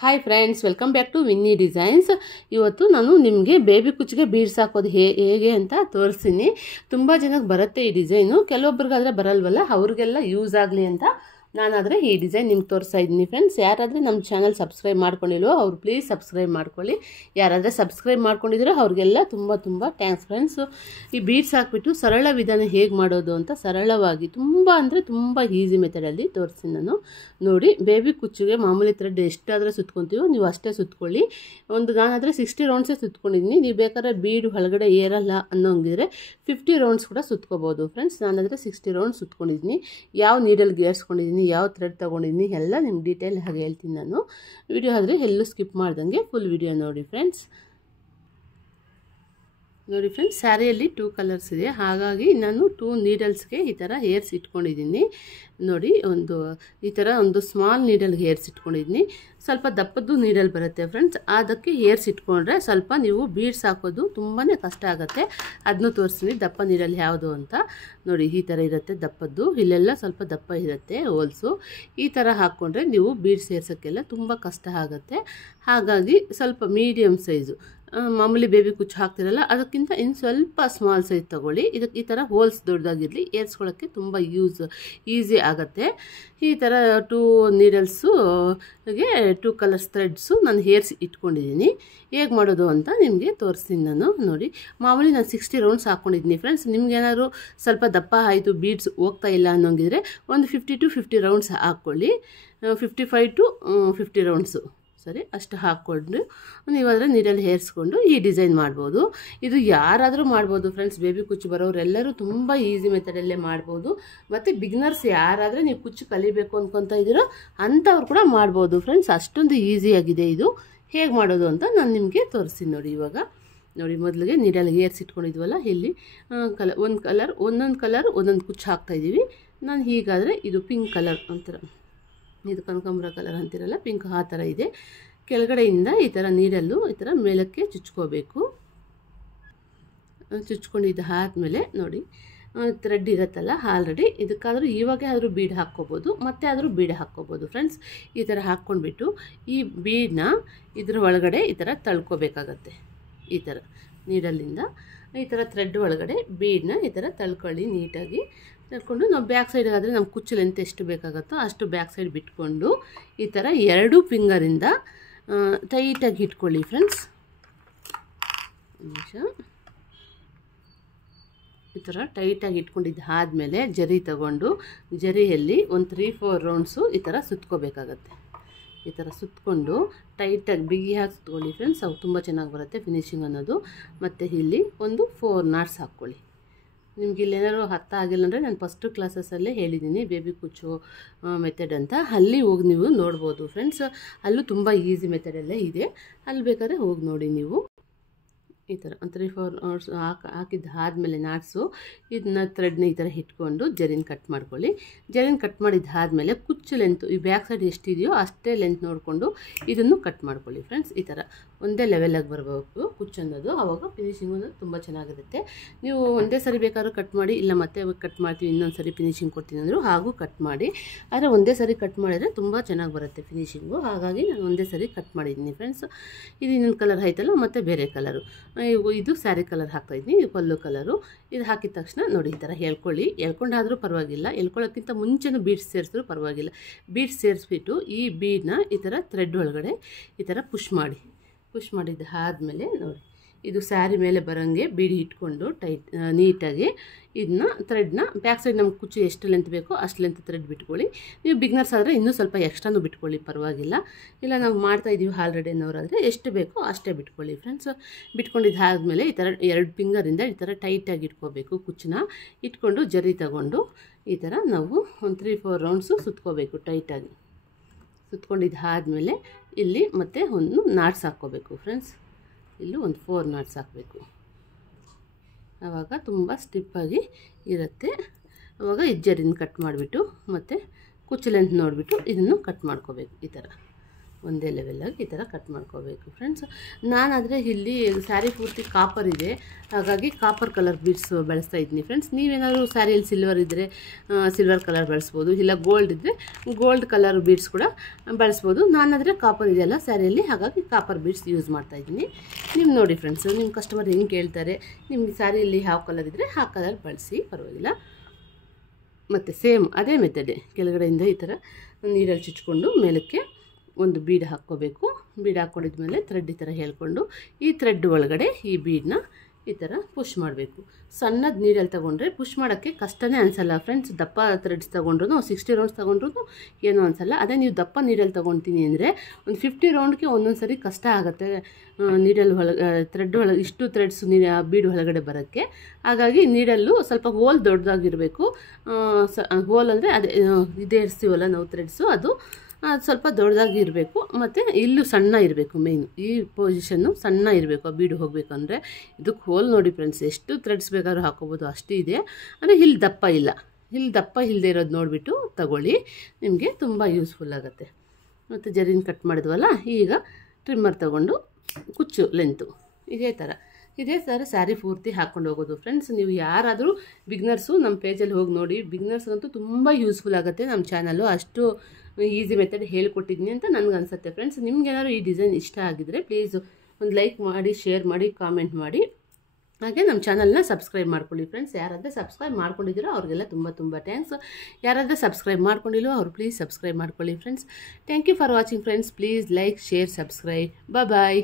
Hi friends, welcome back to Vinny designs. ಇವತ್ತು ನಾನು ನಿಮಗೆ ಬೇಬಿ ಕುಚ್ಚಿಗೆ ಬೀಡ್ಸ್ ಹಾಕೋದು ಹೇಗೆ ಅಂತ ತೋರಿಸ್ತೀನಿ. ತುಂಬ ಜನಕ್ಕೆ ಬರುತ್ತೆ ಈ ಡಿಸೈನು, ಕೆಲವೊಬ್ರಿಗಾದರೆ ಬರಲ್ವಲ್ಲ, ಅವ್ರಿಗೆಲ್ಲ ಯೂಸ್ ಆಗಲಿ ಅಂತ ನಾನಾದರೆ ಈ ಡಿಸೈನ್ ನಿಮ್ಗೆ ತೋರಿಸ್ತಾ ಇದ್ದೀನಿ. ಫ್ರೆಂಡ್ಸ್, ಯಾರಾದರೆ ನಮ್ಮ ಚಾನಲ್ ಸಬ್ಸ್ಕ್ರೈಬ್ ಮಾಡ್ಕೊಂಡಿಲ್ವೋ ಅವ್ರು ಪ್ಲೀಸ್ ಸಬ್ಸ್ಕ್ರೈಬ್ ಮಾಡ್ಕೊಳ್ಳಿ. ಯಾರಾದರೆ ಸಬ್ಸ್ಕ್ರೈಬ್ ಮಾಡ್ಕೊಂಡಿದ್ದೀರೋ ಅವ್ರಿಗೆಲ್ಲ ತುಂಬ ಥ್ಯಾಂಕ್ಸ್. ಫ್ರೆಂಡ್ಸು, ಈ ಬೀಡ್ಸ್ ಹಾಕ್ಬಿಟ್ಟು ಸರಳ ವಿಧಾನ ಹೇಗೆ ಮಾಡೋದು ಅಂತ ಸರಳವಾಗಿ ತುಂಬ ಅಂದರೆ ತುಂಬ ಈಸಿ ಮೆಥಡಲ್ಲಿ ತೋರಿಸ್ತೀನಿ ನಾನು. ನೋಡಿ, ಬೇಬಿ ಕುಚ್ಚಿಗೆ ಮಾಮೂಲಿ ಥ್ರೆಡ್ ಎಷ್ಟಾದರೆ ಸುತ್ಕೊತೀವೋ ನೀವು ಅಷ್ಟೇ ಸುತ್ಕೊಳ್ಳಿ. ನಾನಾದರೆ 60 ರೌಂಡ್ಸೇ ಸುತ್ಕೊಂಡಿದ್ದೀನಿ. ನೀವು ಬೇಕಾದ್ರೆ ಬೀಡು ಒಳಗಡೆ ಏರಲ್ಲ ಅನ್ನೋಂಗಿದ್ರೆ 50 ರೌಂಡ್ಸ್ ಕೂಡ ಸುತ್ಕೋಬೋದು. Friends, ನಾನಾದರೆ 60 rounds ಸುತ್ಕೊಂಡಿದ್ದೀನಿ. ಯಾವ ನೀಡಲ್ಗೆ ಏರ್ಸ್ಕೊಂಡಿದ್ದೀನಿ, ಯಾವ ಥ್ರೆಡ್ ತೊಗೊಂಡಿದ್ದೀನಿ ಎಲ್ಲ ನಿಮ್ಗೆ ಡೀಟೇಲ್ ಹಾಗೆ ಹೇಳ್ತೀನಿ ನಾನು. ವಿಡಿಯೋ ಆದರೆ ಎಲ್ಲೂ ಸ್ಕಿಪ್ ಮಾಡ್ದಂಗೆ ಫುಲ್ ವಿಡಿಯೋ ನೋಡಿ. ಫ್ರೆಂಡ್ಸ್, ಸ್ಯಾರಿಯಲ್ಲಿ 2 ಕಲರ್ಸ್ ಇದೆ, ಹಾಗಾಗಿ ನಾನು 2 ನೀಡಲ್ಸ್ಗೆ ಈ ಥರ ಹೇರ್ಸ್ ಇಟ್ಕೊಂಡಿದ್ದೀನಿ. ನೋಡಿ, ಈ ಥರ ಒಂದು ಸ್ಮಾಲ್ ನೀಡಲ್ಗೆ ಹೇರ್ಸ್ ಇಟ್ಕೊಂಡಿದ್ದೀನಿ. ಸ್ವಲ್ಪ ದಪ್ಪದ್ದು ನೀಡಲ್ ಬರುತ್ತೆ ಫ್ರೆಂಡ್ಸ್, ಅದಕ್ಕೆ ಹೇರ್ಸ್ ಇಟ್ಕೊಂಡ್ರೆ ಸ್ವಲ್ಪ ನೀವು ಬೀಡ್ಸ್ ಹಾಕೋದು ತುಂಬಾ ಕಷ್ಟ ಆಗುತ್ತೆ. ಅದನ್ನು ತೋರಿಸ್ತೀನಿ ದಪ್ಪ ನೀಡಲ್ ಯಾವುದು ಅಂತ. ನೋಡಿ, ಈ ಥರ ಇರುತ್ತೆ ದಪ್ಪದ್ದು, ಇಲ್ಲೆಲ್ಲ ಸ್ವಲ್ಪ ದಪ್ಪ ಇರುತ್ತೆ ಹೋಲ್ಸು. ಈ ಥರ ಹಾಕ್ಕೊಂಡ್ರೆ ನೀವು ಬೀಡ್ಸ್ ಸೇರ್ಸೋಕ್ಕೆಲ್ಲ ತುಂಬ ಕಷ್ಟ ಆಗುತ್ತೆ. ಹಾಗಾಗಿ ಸ್ವಲ್ಪ ಮೀಡಿಯಮ್ ಸೈಜು, ಮಾಮೂಲಿ ಬೇಬಿ ಕುಚ್ಚು ಹಾಕ್ತಿರಲ್ಲ ಅದಕ್ಕಿಂತ ಇನ್ನು ಸ್ವಲ್ಪ ಸ್ಮಾಲ್ ಸೈಜ್ ತೊಗೊಳ್ಳಿ. ಇದಕ್ಕೆ ಈ ಥರ ಹೋಲ್ಸ್ ದೊಡ್ಡದಾಗಿರಲಿ, ಏರ್ಸ್ಕೊಳ್ಳೋಕ್ಕೆ ತುಂಬ ಈಸಿ ಆಗುತ್ತೆ. ಈ ಥರ 2 ನೀಡಲ್ಸುಗೆ 2 ಕಲರ್ಸ್ ಥ್ರೆಡ್ಸು ನಾನು ಹೇರ್ಸ್ ಇಟ್ಕೊಂಡಿದ್ದೀನಿ. ಹೇಗೆ ಮಾಡೋದು ಅಂತ ನಿಮಗೆ ತೋರಿಸ್ತೀನಿ ನಾನು. ನೋಡಿ, ಮಾಮೂಲಿ ನಾನು 60 ರೌಂಡ್ಸ್ ಹಾಕ್ಕೊಂಡಿದ್ದೀನಿ. ಫ್ರೆಂಡ್ಸ್, ನಿಮ್ಗೇನಾದ್ರು ಸ್ವಲ್ಪ ದಪ್ಪ ಆಯಿತು, ಬೀಡ್ಸ್ ಹೋಗ್ತಾ ಇಲ್ಲ ಅನ್ನೋಂಗಿದ್ರೆ ಒಂದು 50 to 50 ರೌಂಡ್ಸ್ ಹಾಕ್ಕೊಳ್ಳಿ. 55 to 50 ರೌಂಡ್ಸು ಸರಿ, ಅಷ್ಟು ಹಾಕ್ಕೊಂಡು ನೀವಾದರೆ ನೀರಲ್ಲಿ ಹೇರಿಸ್ಕೊಂಡು ಈ ಡಿಸೈನ್ ಮಾಡ್ಬೋದು. ಇದು ಯಾರಾದರೂ ಮಾಡ್ಬೋದು ಫ್ರೆಂಡ್ಸ್. ಬೇಬಿ ಕುಚ್ಚು ಬರೋರೆಲ್ಲರೂ ತುಂಬ ಈಸಿ ಮೆಥಡಲ್ಲೇ ಮಾಡ್ಬೋದು. ಮತ್ತು ಬಿಗಿನರ್ಸ್ ಯಾರಾದರೆ ನೀವು ಕುಚ್ಚು ಕಲಿಬೇಕು ಅಂದ್ಕೊತಾ ಇದ್ದೀರೋ ಅಂಥವ್ರು ಕೂಡ ಮಾಡ್ಬೋದು ಫ್ರೆಂಡ್ಸ್. ಅಷ್ಟೊಂದು ಈಸಿಯಾಗಿದೆ ಇದು. ಹೇಗೆ ಮಾಡೋದು ಅಂತ ನಾನು ನಿಮಗೆ ತೋರಿಸ್ತೀನಿ ನೋಡಿ. ಇವಾಗ ನೋಡಿ, ಮೊದಲಿಗೆ ನೀಡಲ್ಗೆ ಹೇರ್ಸ್ ಇಟ್ಕೊಂಡಿದ್ವಲ್ಲ, ಇಲ್ಲಿ ಒಂದೊಂದು ಕಲರ್ ಒಂದೊಂದು ಕುಚ್ಚು ಹಾಕ್ತಾಯಿದ್ದೀವಿ. ನಾನು ಹೀಗಾದರೆ ಇದು ಪಿಂಕ್ ಕಲರ್ ಅಂತಾರೆ, ಇದು ಕನಕಾಂಬರ ಕಲರ್ ಅಂತಿರಲ್ಲ, ಪಿಂಕ್ ಆ ಥರ ಇದೆ. ಕೆಳಗಡೆಯಿಂದ ಈ ಥರ ನೀಡಲ್ಲು ಈ ಥರ ಮೇಲಕ್ಕೆ ಚುಚ್ಕೋಬೇಕು. ಚುಚ್ಕೊಂಡಿದ್ದು ಆದಮೇಲೆ ನೋಡಿ, ಥ್ರೆಡ್ ಇರುತ್ತಲ್ಲ ಆಲ್ರೆಡಿ, ಇದಕ್ಕಾದರೂ ಇವಾಗ ಆದರೂ ಬೀಡ್ ಹಾಕ್ಕೋಬೋದು, ಮತ್ತೆ ಆದರೂ ಬೀಡ್ ಹಾಕ್ಕೋಬೋದು ಫ್ರೆಂಡ್ಸ್. ಈ ಥರ ಹಾಕ್ಕೊಂಡ್ಬಿಟ್ಟು ಈ ಬೀಡನ್ನ ಇದ್ರ ಒಳಗಡೆ ಈ ಥರ ತಳ್ಕೊಬೇಕಾಗತ್ತೆ. ಈ ಥರ ನೀಡಲ್ಲಿಂದ ಈ ಥರ ಥ್ರೆಡ್ ಒಳಗಡೆ ಬೀಡನ್ನ ಈ ಥರ ತಳ್ಕೊಳ್ಳಿ ನೀಟಾಗಿ. ತಳ್ಕೊಂಡು ನಾವು ಬ್ಯಾಕ್ ಸೈಡ್ಗಾದರೆ ನಮ್ಮ ಕುಚ್ಚು ಲೆಂತ್ ಎಷ್ಟು ಬೇಕಾಗುತ್ತೋ ಅಷ್ಟು ಬ್ಯಾಕ್ ಸೈಡ್ ಬಿಟ್ಕೊಂಡು ಈ ಥರ 2 ಫಿಂಗರಿಂದ ಟೈಟಾಗಿ ಇಟ್ಕೊಳ್ಳಿ ಫ್ರೆಂಡ್ಸ್. ಈ ಥರ ಟೈಟಾಗಿ ಇಟ್ಕೊಂಡಿದ್ದು ಆದಮೇಲೆ ಜರಿ ತಗೊಂಡು ಜರಿಯಲ್ಲಿ ಒಂದು 3-4 ರೌಂಡ್ಸು ಈ ಥರ ಸುತ್ಕೋಬೇಕಾಗತ್ತೆ. ಈ ಥರ ಸುತ್ತಕೊಂಡು ಟೈಟಾಗಿ ಬಿಗಿಯಾಗಿ ಸುತ್ಕೊಳ್ಳಿ ಫ್ರೆಂಡ್ಸ್, ಅವು ತುಂಬ ಚೆನ್ನಾಗಿ ಬರುತ್ತೆ ಫಿನಿಶಿಂಗ್ ಅನ್ನೋದು. ಮತ್ತು ಇಲ್ಲಿ ಒಂದು 4 ನಾಟ್ಸ್ ಹಾಕ್ಕೊಳ್ಳಿ. ನಿಮ್ಗೆ ಇಲ್ಲೇನಾದ್ರು ಅರ್ಥ ಆಗಿಲ್ಲ ಅಂದರೆ ನಾನು ಫಸ್ಟು ಕ್ಲಾಸಸ್ಸಲ್ಲೇ ಹೇಳಿದ್ದೀನಿ ಬೇಬಿ ಕುಚ್ಚು ಮೆಥಡ್ ಅಂತ, ಅಲ್ಲಿ ಹೋಗಿ ನೀವು ನೋಡ್ಬೋದು ಫ್ರೆಂಡ್ಸ್. ಅಲ್ಲೂ ತುಂಬ ಈಸಿ ಮೆಥಡಲ್ಲೇ ಇದೆ, ಅಲ್ಲಿ ಬೇಕಾದ್ರೆ ಹೋಗಿ ನೋಡಿ ನೀವು. ಈ ಥರ 3-4 ನಾಟ್ಸ್ ಹಾಕಿದ್ದಾದಮೇಲೆ ನಾಟ್ಸು ಇದನ್ನ ಥ್ರೆಡ್ನ ಈ ಥರ ಇಟ್ಕೊಂಡು ಜರಿನ ಕಟ್ ಮಾಡ್ಕೊಳ್ಳಿ. ಜರಿನ ಕಟ್ ಮಾಡಿದ್ದಾದಮೇಲೆ ಕುಚ್ಚು ಲೆಂತು ಈ ಬ್ಯಾಕ್ ಸೈಡ್ ಎಷ್ಟಿದೆಯೋ ಅಷ್ಟೇ ಲೆಂತ್ ನೋಡಿಕೊಂಡು ಇದನ್ನು ಕಟ್ ಮಾಡ್ಕೊಳ್ಳಿ ಫ್ರೆಂಡ್ಸ್. ಈ ಥರ ಒಂದೇ ಲೆವೆಲಾಗಿ ಬರಬೇಕು ಕುಚ್ಚು ಅನ್ನೋದು, ಆವಾಗ ಫಿನಿಶಿಂಗ್ ಅನ್ನೋದು ತುಂಬ ಚೆನ್ನಾಗಿರುತ್ತೆ. ನೀವು ಒಂದೇ ಸರಿ ಬೇಕಾದ್ರೂ ಕಟ್ ಮಾಡಿ, ಇಲ್ಲ ಮತ್ತೆ ಕಟ್ ಮಾಡ್ತೀವಿ ಇನ್ನೊಂದು ಸರಿ ಫಿನಿಶಿಂಗ್ ಕೊಡ್ತೀನಿ ಅಂದರೂ ಹಾಗೂ ಕಟ್ ಮಾಡಿ. ಆದರೆ ಒಂದೇ ಸರಿ ಕಟ್ ಮಾಡಿದರೆ ತುಂಬ ಚೆನ್ನಾಗಿ ಬರುತ್ತೆ ಫಿನಿಶಿಂಗು, ಹಾಗಾಗಿ ನಾನು ಒಂದೇ ಸರಿ ಕಟ್ ಮಾಡಿದ್ದೀನಿ ಫ್ರೆಂಡ್ಸ್. ಇದು ಇನ್ನೊಂದು ಕಲರ್ ಆಯ್ತಲ್ಲ, ಮತ್ತು ಬೇರೆ ಕಲರು, ಇದು ಸ್ಯಾರಿ ಕಲರ್ ಹಾಕ್ತಾಯಿದ್ದೀನಿ, ಇದು ಪಲ್ಲು ಕಲರು. ಇದು ಹಾಕಿದ ತಕ್ಷಣ ನೋಡಿ ಈ ಥರ ಹೇಳ್ಕೊಂಡಾದರೂ ಪರವಾಗಿಲ್ಲ, ಹೇಳ್ಕೊಳ್ಳೋಕ್ಕಿಂತ ಮುಂಚೆನೂ ಬೀಡ್ಸ್ ಸೇರಿಸಿದ್ರು ಪರವಾಗಿಲ್ಲ. ಬೀಡ್ಸ್ ಸೇರಿಸ್ಬಿಟ್ಟು ಈ ಬೀಡನ್ನ ಈ ಥರ ಥ್ರೆಡ್ ಒಳಗಡೆ ಈ ಥರ ಪುಷ್ ಮಾಡಿದ್ದು ಆದಮೇಲೆ ನೋಡಿ, ಇದು ಸ್ಯಾರಿ ಮೇಲೆ ಬರೋಂಗೆ ಬೀಡಿ ಇಟ್ಕೊಂಡು ನೀಟಾಗಿ ಇದನ್ನ ಥ್ರೆಡ್ನ ಬ್ಯಾಕ್ ಸೈಡ್ ನಮ್ಗೆ ಕುಚ್ಚು ಎಷ್ಟು ಲೆಂತ್ ಬೇಕೋ ಅಷ್ಟು ಲೆಂತ್ ಥ್ರೆಡ್ ಬಿಟ್ಕೊಳ್ಳಿ. ನೀವು ಬಿಗ್ನರ್ಸ್ ಆದರೆ ಇನ್ನೂ ಸ್ವಲ್ಪ ಎಕ್ಸ್ಟ್ರಾನು ಬಿಟ್ಕೊಳ್ಳಿ ಪರವಾಗಿಲ್ಲ. ಇಲ್ಲ ನಾವು ಮಾಡ್ತಾಯಿದ್ದೀವಿ ಆಲ್ರೆಡಿ ಅನ್ನೋರಾದರೆ ಎಷ್ಟು ಬೇಕೋ ಅಷ್ಟೇ ಬಿಟ್ಕೊಳ್ಳಿ ಫ್ರೆಂಡ್ಸ್. ಬಿಟ್ಕೊಂಡಿದ್ದಾದಮೇಲೆ ಈ ಥರ 2 ಫಿಂಗರಿಂದ ಈ ಥರ ಟೈಟಾಗಿ ಇಟ್ಕೋಬೇಕು. ಕುಚ್ಚನ್ನ ಇಟ್ಕೊಂಡು ಜರಿ ತಗೊಂಡು ಈ ಥರ ನಾವು ಒಂದು 3-4 ರೌಂಡ್ಸು ಸುತ್ಕೋಬೇಕು ಟೈಟಾಗಿ. ಸುತ್ಕೊಂಡಿದ್ದಾದಮೇಲೆ ಇಲ್ಲಿ ಮತ್ತೆ ಒಂದು ನಾಟ್ಸ್ ಹಾಕ್ಕೋಬೇಕು ಫ್ರೆಂಡ್ಸ್. ಇಲ್ಲೂ ಒಂದು 4 ನಾಟ್ಸ್ ಹಾಕಬೇಕು, ಆವಾಗ ತುಂಬ ಸ್ಟಿಪ್ಪಾಗಿ ಇರುತ್ತೆ. ಆವಾಗ ಜರಿನ ಕಟ್ ಮಾಡಿಬಿಟ್ಟು ಮತ್ತು ಕುಚ್ಚು ಲೆಂತ್ ನೋಡಿಬಿಟ್ಟು ಇದನ್ನು ಕಟ್ ಮಾಡ್ಕೋಬೇಕು. ಈ ಥರ ಒಂದೇ ಲೆವೆಲಾಗಿ ಈ ಥರ ಕಟ್ ಮಾಡ್ಕೋಬೇಕು ಫ್ರೆಂಡ್ಸ್. ನಾನಾದರೆ ಇಲ್ಲಿ ಸ್ಯಾರಿ ಪೂರ್ತಿ ಕಾಪರ್ ಇದೆ, ಹಾಗಾಗಿ ಕಾಪರ್ ಕಲರ್ ಬೀಡ್ಸ್ ಬಳಸ್ತಾ ಇದ್ದೀನಿ ಫ್ರೆಂಡ್ಸ್. ನೀವೇನಾದರೂ ಸ್ಯಾರಿಯಲ್ಲಿ ಸಿಲ್ವರ್ ಇದ್ದರೆ ಸಿಲ್ವರ್ ಕಲರ್ ಬಳಸ್ಬೋದು, ಇಲ್ಲ ಗೋಲ್ಡ್ ಇದ್ದರೆ ಗೋಲ್ಡ್ ಕಲರ್ ಬೀಡ್ಸ್ ಕೂಡ ಬಳಸ್ಬೋದು. ನಾನಾದರೆ ಕಾಪರ್ ಇದೆಯಲ್ಲ ಸ್ಯಾರಿಯಲ್ಲಿ, ಹಾಗಾಗಿ ಕಾಪರ್ ಬೀಡ್ಸ್ ಯೂಸ್ ಮಾಡ್ತಾಯಿದ್ದೀನಿ. ನೀವು ನೋಡಿ ಫ್ರೆಂಡ್ಸ್, ನಿಮ್ಮ ಕಸ್ಟಮರ್ ಹೆಂಗೆ ಕೇಳ್ತಾರೆ, ನಿಮ್ಗೆ ಸ್ಯಾರಿಯಲ್ಲಿ ಯಾವ ಕಲರ್ ಇದ್ದರೆ ಆ ಕಲರ್ ಬಳಸಿ, ಪರವಾಗಿಲ್ಲ. ಮತ್ತು ಸೇಮ್ ಅದೇ ಮೆಥಡೆ, ಕೆಳಗಡೆಯಿಂದ ಈ ಥರ ನೀರಲ್ಲಿ ಚುಚ್ಕೊಂಡು ಮೇಲಕ್ಕೆ ಒಂದು ಬೀಡ್ ಹಾಕ್ಕೋಬೇಕು. ಬೀಡ್ ಹಾಕ್ಕೊಂಡಿದ್ಮೇಲೆ ಥ್ರೆಡ್ ಈ ಥರ ಹೇಳ್ಕೊಂಡು ಈ ಥ್ರೆಡ್ ಒಳಗಡೆ ಈ ಬೀಡನ್ನ ಈ ಥರ ಪುಷ್ ಮಾಡಬೇಕು. ಸಣ್ಣದು ನೀರಲ್ಲಿ ತೊಗೊಂಡ್ರೆ ಪುಷ್ ಮಾಡೋಕ್ಕೆ ಕಷ್ಟನೇ ಅನಿಸಲ್ಲ ಫ್ರೆಂಡ್ಸ್. ದಪ್ಪ ಥ್ರೆಡ್ಸ್ ತೊಗೊಂಡ್ರು 60 ರೌಂಡ್ಸ್ ತೊಗೊಂಡ್ರು ಏನೂ ಅನಿಸಲ್ಲ. ಅದೇ ನೀವು ದಪ್ಪ ನೀರಲ್ಲಿ ತೊಗೊಳ್ತೀನಿ ಅಂದರೆ ಒಂದು 50 ರೌಂಡ್ಗೆ ಒಂದೊಂದು ಸರಿ ಕಷ್ಟ ಆಗುತ್ತೆ ನೀರಲ್ಲಿ ಥ್ರೆಡ್ ಒಳಗೆ ಇಷ್ಟು ಥ್ರೆಡ್ಸ್ ಬೀಡ್ ಒಳಗಡೆ ಬರೋಕ್ಕೆ. ಹಾಗಾಗಿ ನೀಡಲ್ಲೂ ಸ್ವಲ್ಪ ಹೋಲ್ ದೊಡ್ಡದಾಗಿರಬೇಕು. ಹೋಲ್ ಅಂದರೆ ಅದೇ ಇದೇ ಇರ್ತೀವಲ್ಲ ನಾವು ಥ್ರೆಡ್ಸು, ಅದು ಸ್ವಲ್ಪ ದೊಡ್ಡದಾಗಿ ಇರಬೇಕು. ಮತ್ತು ಇಲ್ಲೂ ಸಣ್ಣ ಇರಬೇಕು, ಮೇಯ್ನು ಈ ಪೊಸಿಷನ್ನು ಸಣ್ಣ ಇರಬೇಕು. ಆ ಬೀಡು ಹೋಗಬೇಕು ಅಂದರೆ ಇದಕ್ಕೆ ಹೋಲ್ ನೋಡಿ ಫ್ರೆಂಡ್ಸ್, ಎಷ್ಟು ಥ್ರೆಡ್ಸ್ ಬೇಕಾದ್ರೂ ಹಾಕೋಬೋದು, ಅಷ್ಟು ಇದೆ. ಅಂದರೆ ಇಲ್ಲಿ ದಪ್ಪ ಇಲ್ಲ, ಇಲ್ಲಿ ದಪ್ಪ ಇಲ್ಲದೆ ಇರೋದು ನೋಡಿಬಿಟ್ಟು ತಗೊಳ್ಳಿ, ನಿಮಗೆ ತುಂಬ ಯೂಸ್ಫುಲ್ ಆಗುತ್ತೆ. ಮತ್ತು ಜರಿನ ಕಟ್ ಮಾಡಿದ್ವಲ್ಲ, ಈಗ ಟ್ರಿಮ್ಮರ್ ತೊಗೊಂಡು ಕುಚ್ಚು ಲೆಂತು ಇದೇ ಥರ ಸ್ಯಾರಿ ಪೂರ್ತಿ ಹಾಕ್ಕೊಂಡು ಹೋಗೋದು ಫ್ರೆಂಡ್ಸ್. ನೀವು ಯಾರಾದರೂ ಬಿಗ್ನರ್ಸು ನಮ್ಮ ಪೇಜಲ್ಲಿ ಹೋಗಿ ನೋಡಿ, ಬಿಗ್ನರ್ಸ್ಗಂತೂ ತುಂಬ ಯೂಸ್ಫುಲ್ ಆಗುತ್ತೆ. ನಮ್ಮ ಚಾನಲ್ಲು ಅಷ್ಟು ಈಸಿ ಮೆಥಡ್ ಹೇಳ್ಕೊಟ್ಟಿದ್ದೀನಿ ಅಂತ ನನಗನ್ಸುತ್ತೆ ಫ್ರೆಂಡ್ಸ್. ನಿಮ್ಗೇನಾದ್ರು ಈ ಡಿಸೈನ್ ಇಷ್ಟ ಆಗಿದ್ದರೆ ಪ್ಲೀಸ್ ಒಂದು ಲೈಕ್ ಮಾಡಿ, ಶೇರ್ ಮಾಡಿ, ಕಾಮೆಂಟ್ ಮಾಡಿ. ಹಾಗೆ ನಮ್ಮ ಚಾನಲ್ನ ಸಬ್ಸ್ಕ್ರೈಬ್ ಮಾಡ್ಕೊಳ್ಳಿ ಫ್ರೆಂಡ್ಸ್. ಯಾರಾದರೆ ಸಬ್ಸ್ಕ್ರೈಬ್ ಮಾಡ್ಕೊಂಡಿದ್ದೀರೋ ಅವ್ರಿಗೆಲ್ಲ ತುಂಬ ಥ್ಯಾಂಕ್ಸ್. ಯಾರಾದರೆ ಸಬ್ಸ್ಕ್ರೈಬ್ ಮಾಡ್ಕೊಂಡಿಲ್ಲೋ ಅವ್ರು ಪ್ಲೀಸ್ ಸಬ್ಸ್ಕ್ರೈಬ್ ಮಾಡ್ಕೊಳ್ಳಿ friends. Thank you for watching friends. Please like, share, subscribe. Bye.